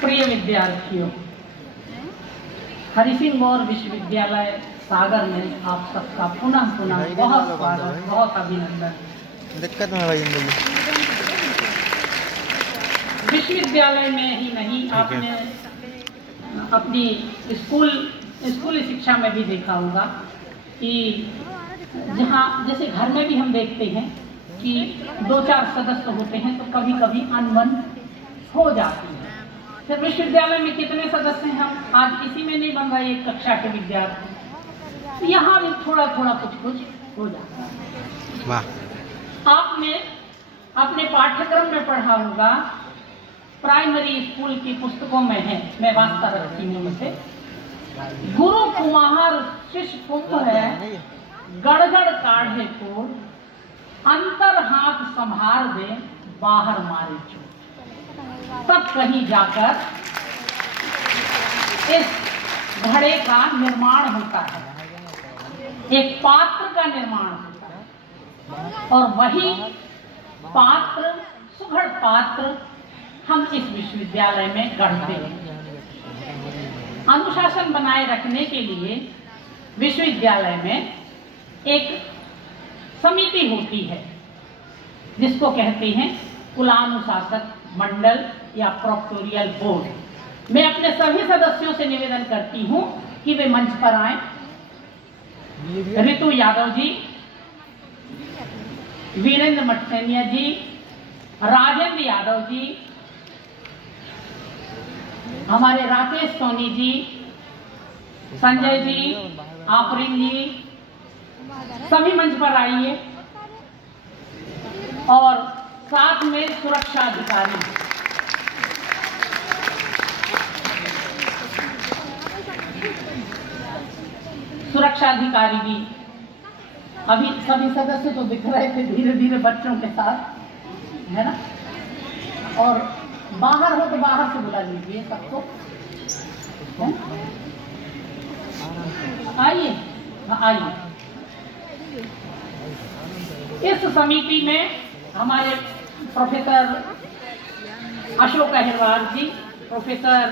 प्रिय विद्यार्थियों, हरि सिंह गौर विश्वविद्यालय सागर में आप सबका पुनः बहुत स्वागत, बहुत अभिनंदन। दिक्कत में भाई विश्वविद्यालय में ही नहीं, आपने अपनी स्कूली शिक्षा में भी देखा होगा कि जहाँ जैसे घर में भी हम देखते हैं कि 2-4 सदस्य होते हैं तो कभी कभी अनबन हो जाती है। फिर विश्वविद्यालय में कितने सदस्य हैं? हम आज इसी में नहीं बन रहे, एक कक्षा के विद्यार्थी, तो यहाँ भी थोड़ा कुछ हो जाता है। वाह। आपने अपने पाठ्यक्रम में पढ़ा होगा, प्राइमरी स्कूल की पुस्तकों में है, मैं वास्ता रखती हूँ उसे, गुरु कुमार शिष्य कुंभ है, गड़गड़ काढ़े को अंतर हाथ संभार दे, बाहर मारे चोट। तब कहीं जाकर इस घड़े का निर्माण होता है, एक पात्र का निर्माण होता है, और वही पात्र, सुघड़ पात्र हम इस विश्वविद्यालय में गढ़ते हैं। अनुशासन बनाए रखने के लिए विश्वविद्यालय में एक समिति होती है जिसको कहते हैं कुलानुशासक मंडल या प्रोक्टोरियल बोर्ड। मैं अपने सभी सदस्यों से निवेदन करती हूं कि वे मंच पर आए। ऋतु यादव जी, वीरेंद्र मटसेनिया जी, राजेंद्र यादव जी, हमारे राकेश सोनी जी, संजय जी, आफरीन जी, सभी मंच पर आइए। और साथ में सुरक्षा अधिकारी, भी अभी सभी सदस्य तो दिख रहे थे धीरे धीरे बच्चों के साथ, है ना? और बाहर हो तो बाहर से बुला लीजिए सबको, आइए आइए। इस समिति में हमारे प्रोफेसर अशोक अहिरवार जी, प्रोफेसर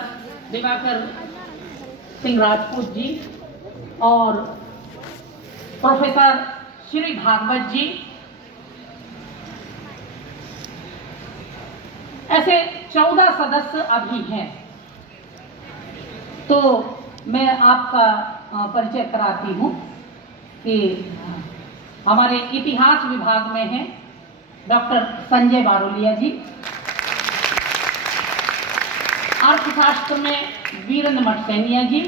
दिवाकर सिंह राजपूत जी और प्रोफेसर श्री भागवत जी, ऐसे 14 सदस्य अभी हैं। तो मैं आपका परिचय कराती हूँ कि हमारे इतिहास विभाग में हैं डॉक्टर संजय बारोलिया जी, अर्थशास्त्र में वीरेंद्र मटसेनिया जी,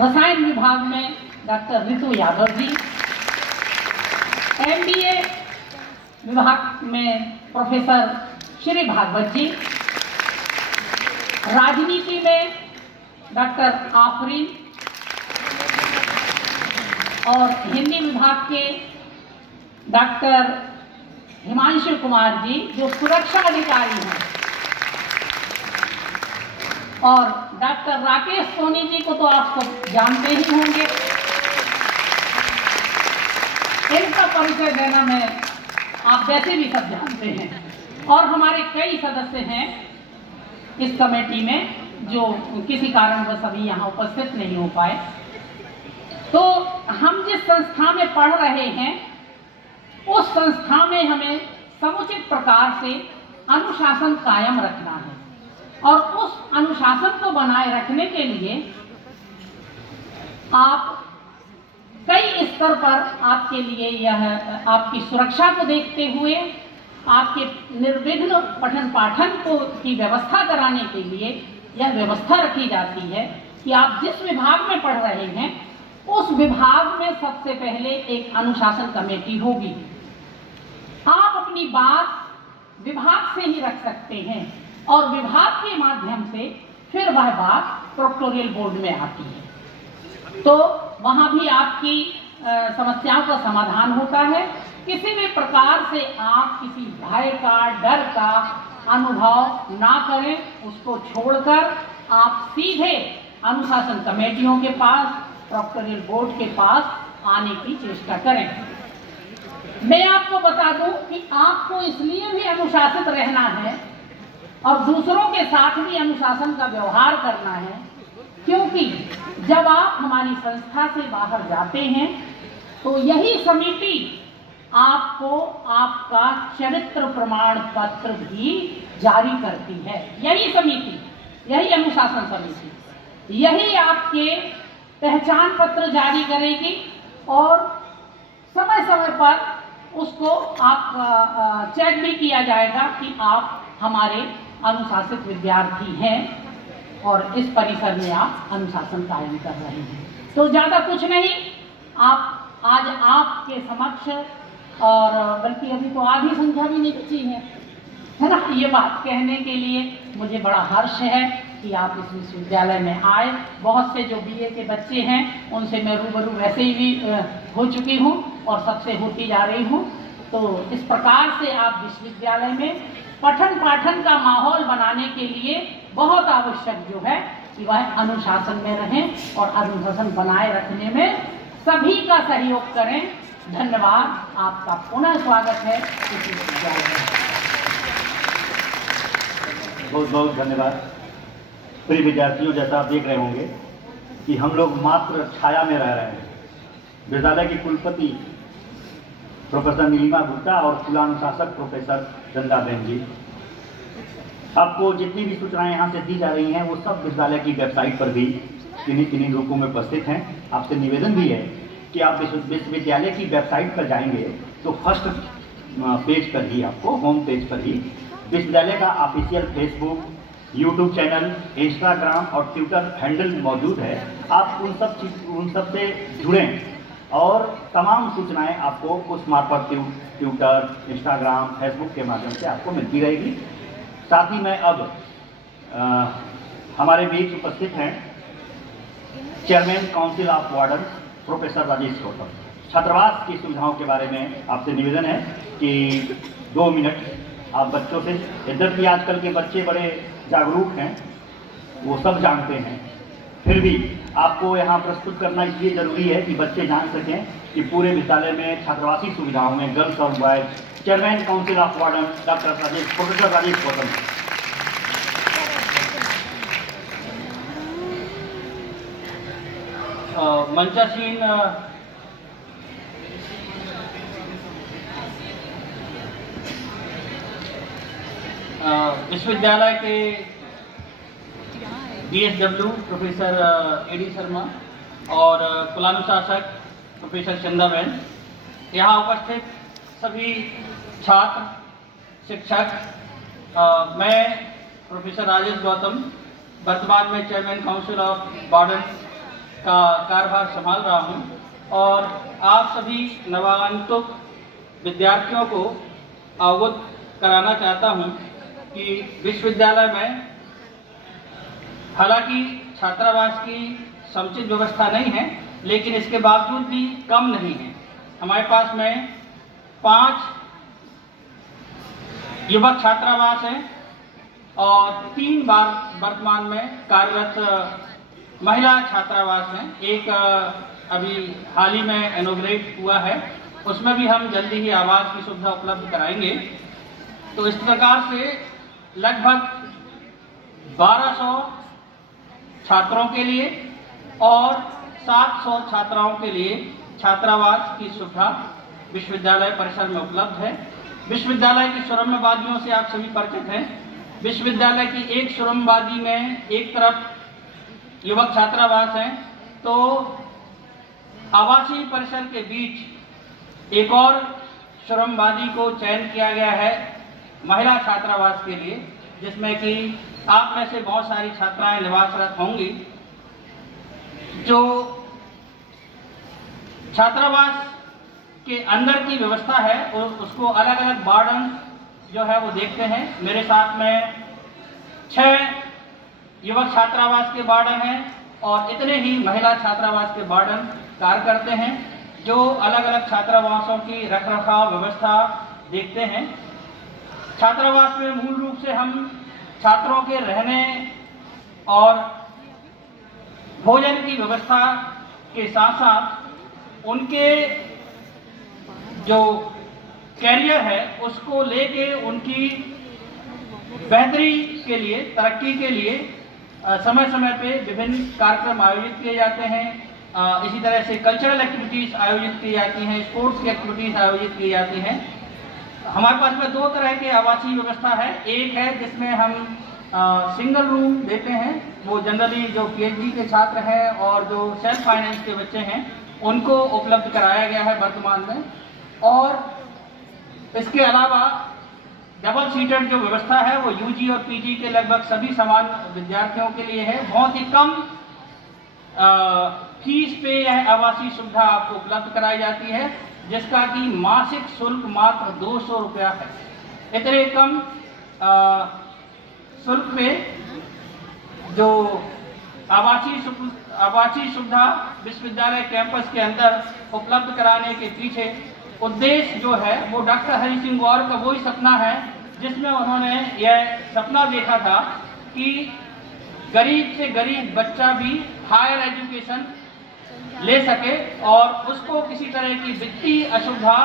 रसायन विभाग में डॉक्टर ऋतु यादव जी, MBA विभाग में प्रोफेसर श्री भागवत जी, राजनीति में डॉक्टर आफरीन, और हिंदी विभाग के डॉक्टर हिमांशु कुमार जी जो सुरक्षा अधिकारी हैं, और डॉक्टर राकेश सोनी जी को तो आप सब जानते ही होंगे। इनका परिचय देना मैं आप जैसे भी सब जानते हैं। और हमारे कई सदस्य हैं इस कमेटी में जो किसी कारणवश अभी यहाँ उपस्थित नहीं हो पाए। तो हम जिस संस्था में पढ़ रहे हैं उस संस्था में हमें समुचित प्रकार से अनुशासन कायम रखना है, और उस अनुशासन को बनाए रखने के लिए आप कई स्तर पर आपके लिए यह आपकी सुरक्षा को देखते हुए आपके निर्विघ्न पठन पाठन को की व्यवस्था कराने के लिए यह व्यवस्था रखी जाती है कि आप जिस विभाग में पढ़ रहे हैं उस विभाग में सबसे पहले एक अनुशासन कमेटी होगी। आप अपनी बात विभाग से ही रख सकते हैं और विभाग के माध्यम से फिर वह बात प्रोक्टोरियल बोर्ड में आती है, तो वहाँ भी आपकी समस्याओं का समाधान होता है। किसी भी प्रकार से आप किसी भय का, डर का अनुभव ना करें, उसको छोड़कर आप सीधे अनुशासन कमेटियों के पास, प्रोक्टोरियल बोर्ड के पास आने की चेष्टा करें। मैं आपको बता दूं कि आपको इसलिए भी अनुशासित रहना है और दूसरों के साथ भी अनुशासन का व्यवहार करना है, क्योंकि जब आप हमारी संस्था से बाहर जाते हैं तो यही समिति आपको आपका चरित्र प्रमाण पत्र भी जारी करती है। यही समिति, यही अनुशासन समिति, यही आपके पहचान पत्र जारी करेगी और समय समय पर उसको आप चेक भी किया जाएगा कि आप हमारे अनुशासित विद्यार्थी हैं और इस परिसर में आप अनुशासन कायम कर रहे हैं। तो ज़्यादा कुछ नहीं, आप आज आपके समक्ष, और बल्कि अभी तो आधी संख्या भी नहीं बची है ना, ये बात कहने के लिए मुझे बड़ा हर्ष है कि आप इस विश्वविद्यालय में आए। बहुत से जो बीए के बच्चे हैं उनसे मैं रूबरू वैसे ही भी हो चुकी हूँ और सबसे होती जा रही हूँ। तो इस प्रकार से आप विश्वविद्यालय में पठन पाठन का माहौल बनाने के लिए बहुत आवश्यक जो है कि वह अनुशासन में रहें और अनुशासन बनाए रखने में सभी का सहयोग करें। धन्यवाद, आपका पुनः स्वागत है इस विश्वविद्यालय में। बहुत बहुत धन्यवाद। प्रिय विद्यार्थियों, जैसा आप देख रहे होंगे कि हम लोग मात्र छाया में रह रहे हैं। विद्यालय की कुलपति प्रोफेसर नीलिमा गुप्ता और कुलानुशासक प्रोफेसर चंदाबेन जी, आपको जितनी भी सूचनाएं यहाँ से दी जा रही हैं वो सब विद्यालय की वेबसाइट पर भी किन्हीं रूपों में उपस्थित हैं। आपसे निवेदन भी है कि आप विश्वविद्यालय की वेबसाइट पर जाएंगे तो फर्स्ट पेज पर ही, आपको होम पेज पर ही विश्वविद्यालय का official Facebook, YouTube channel, Instagram और ट्विटर हैंडल मौजूद है। आप उन सब से जुड़ें और तमाम सूचनाएं आपको उस मार्फत ट्विटर, इंस्टाग्राम, फेसबुक के माध्यम से आपको मिलती रहेगी। साथ ही मैं अब हमारे बीच उपस्थित हैं chairman council of warden professor Rajesh Gautam. छात्रावास की सुविधाओं के बारे में आपसे निवेदन है कि 2 मिनट आप बच्चों से, यद्यपि आजकल के बच्चे बड़े जागरूक हैं, वो सब जानते हैं, फिर भी आपको यहाँ प्रस्तुत करना इसलिए ज़रूरी है कि बच्चे जान सकें कि पूरे विद्यालय में छात्रावासी सुविधाओं में गर्ल्स और boys. Chairman council of warden professor Rajesh Gautam. मंचासीन विश्वविद्यालय के DSW प्रोफेसर AD शर्मा और कुलानुशासक प्रोफेसर चंदाबेन, यहाँ उपस्थित सभी छात्र, शिक्षक, मैं प्रोफेसर राजेश गौतम वर्तमान में चेयरमैन काउंसिल ऑफ वार्डन का कार्यभार संभाल रहा हूँ और आप सभी नवागंतुक विद्यार्थियों को अवगत कराना चाहता हूँ कि विश्वविद्यालय में हालांकि छात्रावास की समुचित व्यवस्था नहीं है, लेकिन इसके बावजूद भी कम नहीं है। हमारे पास में 5 युवक छात्रावास हैं और 3 बार वर्तमान में कार्यरत महिला छात्रावास हैं। एक अभी हाल ही में इनॉग्रेट हुआ है, उसमें भी हम जल्दी ही आवास की सुविधा उपलब्ध कराएंगे। तो इस प्रकार से लगभग 1200 छात्रों के लिए और 700 छात्राओं के लिए छात्रावास की सुविधा विश्वविद्यालय परिसर में उपलब्ध है। विश्वविद्यालय की सुरम्य वादियों से आप सभी परिचित हैं। विश्वविद्यालय की एक सुरम्य वादी में एक तरफ युवक छात्रावास हैं, तो आवासीय परिसर के बीच एक और सुरम्य वादी को चयन किया गया है महिला छात्रावास के लिए, जिसमें कि आप में से बहुत सारी छात्राएं निवासरत होंगी। जो छात्रावास के अंदर की व्यवस्था है उसको अलग अलग वार्डन जो है वो देखते हैं। मेरे साथ में 6 युवक छात्रावास के वार्डन हैं और इतने ही महिला छात्रावास के वार्डन कार्य करते हैं, जो अलग अलग छात्रावासों की रखरखाव व्यवस्था देखते हैं। छात्रावास में मूल रूप से हम छात्रों के रहने और भोजन की व्यवस्था के साथ साथ उनके जो कैरियर है उसको लेके उनकी बेहतरी के लिए, तरक्की के लिए समय समय पे विभिन्न कार्यक्रम आयोजित किए जाते हैं। इसी तरह से कल्चरल एक्टिविटीज़ आयोजित की जाती हैं, स्पोर्ट्स की एक्टिविटीज़ आयोजित की जाती हैं। हमारे पास में दो तरह के आवासीय व्यवस्था है। एक है जिसमें हम सिंगल रूम देते हैं, वो जनरली जो पीएचडी के छात्र हैं और जो सेल्फ फाइनेंस के बच्चे हैं उनको उपलब्ध कराया गया है वर्तमान में। और इसके अलावा डबल सीटेड जो व्यवस्था है वो यूजी और पीजी के लगभग सभी समान विद्यार्थियों के लिए है। बहुत ही कम फीस पे यह आवासीय सुविधा आपको उपलब्ध कराई जाती है, जिसका कि मासिक शुल्क मात्र 200 रुपया है। इतने कम शुल्क पे जो आवासीय सुविधा विश्वविद्यालय कैंपस के अंदर उपलब्ध कराने के पीछे उद्देश्य जो है वो डॉक्टर हरि सिंह गौर का वही सपना है जिसमें उन्होंने यह सपना देखा था कि गरीब से गरीब बच्चा भी हायर एजुकेशन ले सके और उसको किसी तरह की वित्तीय असुविधा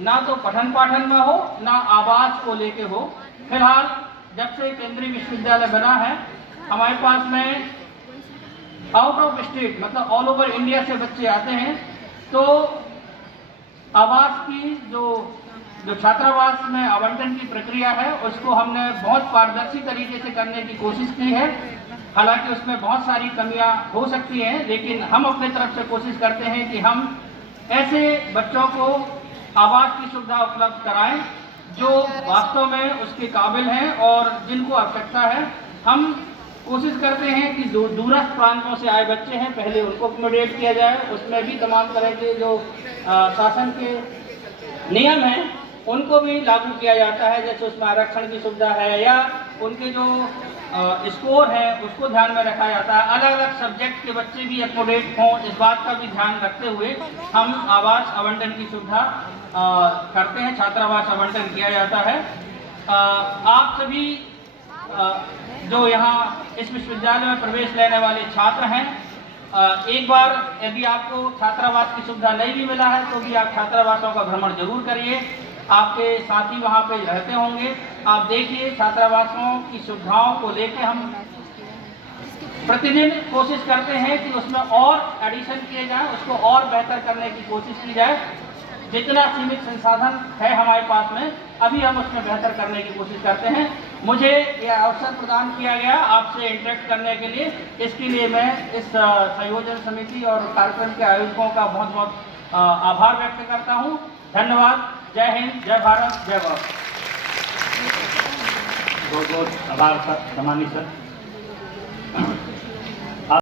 ना तो पठन पाठन में हो ना आवास को लेके हो। फिलहाल जब से केंद्रीय विश्वविद्यालय बना है हमारे पास में आउट ऑफ स्टेट मतलब ऑल ओवर इंडिया से बच्चे आते हैं, तो आवास की जो छात्रावास में आवंटन की प्रक्रिया है उसको हमने बहुत पारदर्शी तरीके से करने की कोशिश की है। हालांकि उसमें बहुत सारी कमियां हो सकती हैं, लेकिन हम अपने तरफ से कोशिश करते हैं कि हम ऐसे बच्चों को आवास की सुविधा उपलब्ध कराएं जो वास्तव में उसके काबिल हैं और जिनको आवश्यकता है। हम कोशिश करते हैं कि जो दूरस्थ प्रांतों से आए बच्चे हैं पहले उनको अकोमोडेट किया जाए, उसमें भी तमाम तरह के जो शासन के नियम हैं उनको भी लागू किया जाता है, जैसे उसमें आरक्षण की सुविधा है या उनके जो स्कोर है उसको ध्यान में रखा जाता है। अलग अलग सब्जेक्ट के बच्चे भी अकोमोडेट हों, इस बात का भी ध्यान रखते हुए हम आवास आवंटन की सुविधा करते हैं, छात्रावास आवंटन किया जाता है। आप सभी जो यहाँ इस विश्वविद्यालय में प्रवेश लेने वाले छात्र हैं, एक बार यदि आपको छात्रावास की सुविधा नहीं भी मिला है तो भी आप छात्रावासों का भ्रमण जरूर करिए। आपके साथी वहाँ पे रहते होंगे, आप देखिए छात्रावासों की सुविधाओं को लेकर हम प्रतिदिन कोशिश करते हैं कि उसमें और एडिशन किए जाए, उसको और बेहतर करने की कोशिश की जाए। जितना सीमित संसाधन है हमारे पास में अभी हम उसमें बेहतर करने की कोशिश करते हैं। मुझे यह अवसर प्रदान किया गया आपसे इंटरेक्ट करने के लिए, इसके लिए मैं इस संयोजन समिति और कार्यक्रम के आयोजकों का बहुत बहुत आभार व्यक्त करता हूँ। धन्यवाद। जय हिंद, जय भारत, जय भारत। बहुत बहुत आभार सर, सम्मानित सर।